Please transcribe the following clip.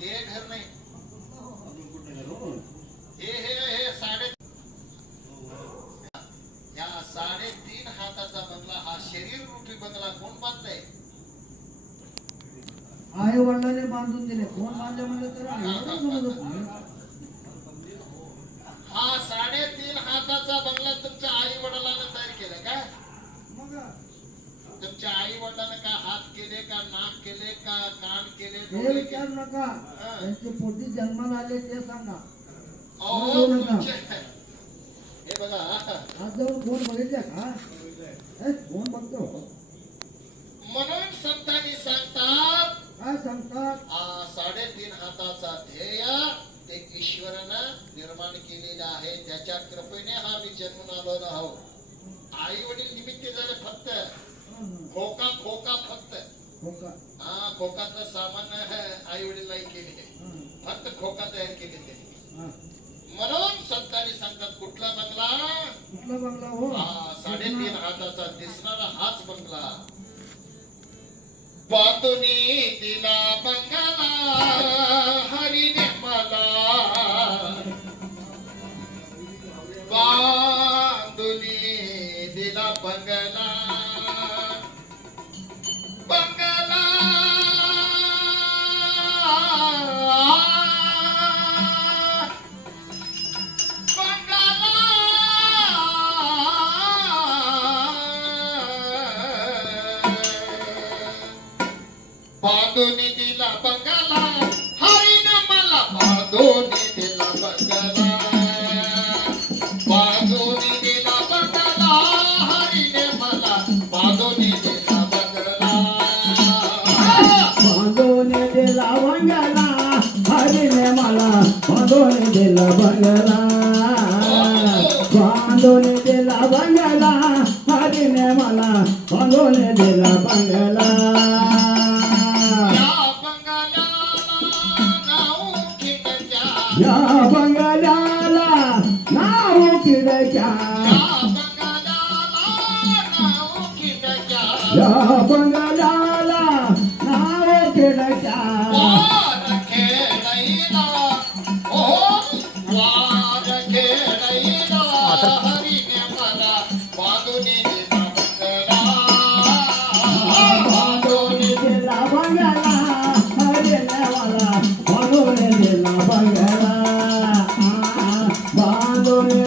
ते घर नाही, हे साडे या 3.5 हाताचा बंगला, हा शरीर रूपी बंगला कोण बांधलाय? आई वडिलांनी बांधून दिले. कोण बांधले म्हणलं तर समजत नाही. हा 3.5 हाताचा बंगला तुमच्या आई वडिलांना तयार केला का? तुमच्या आई वडिलांना का हात केले का, नाक केले का, कान केले? हे विचार नका, त्यांचे पोटी जन्माला आले ते सांगा. अहो हे बघा, आज जाऊन फोन बघितल्या का? फोन बघतो. म्हणून संतांनी सांगतात, काय सांगतात? 3.5 हाताचा ध्येय ते ईश्वरानं निर्माण केलेला आहे. त्याच्या कृपेने हा मी जन्मून आलो आहोत. आई वडील निमित्त झाले फक्त खोका फक्त खोकातलं सामान आई वडील नाही केले, फक्त खोका तयार केले ते. म्हणून संतांनी सांगतात कुठला बंगला? 3.5 हाताचा दिसणारा हाच बंगला. बांधून दिला बंगला हरीने मला, बांधून दिला बंगला, बंगला बांधून दिला बंगला हरीने मला, बांधून दिला बंगला, बांधून दिला बंगला हरीने मला, बांधून दिला बंगला, बांधून दिला बंगला हरीने मला, बांधून दिला बंगला, बांधून दिला बंगला हरीने मला, बांधून दिला बंगला. या बंगल्याला नाव खिडक्या, या बंगल्याला नाव खिडक्या, वार खेळैला, वार खेळैला हरीने मला, बांधून दिला बंगला, बांधून दिला बंगला हरीने मला, बांधून दिला बंगला, बांधून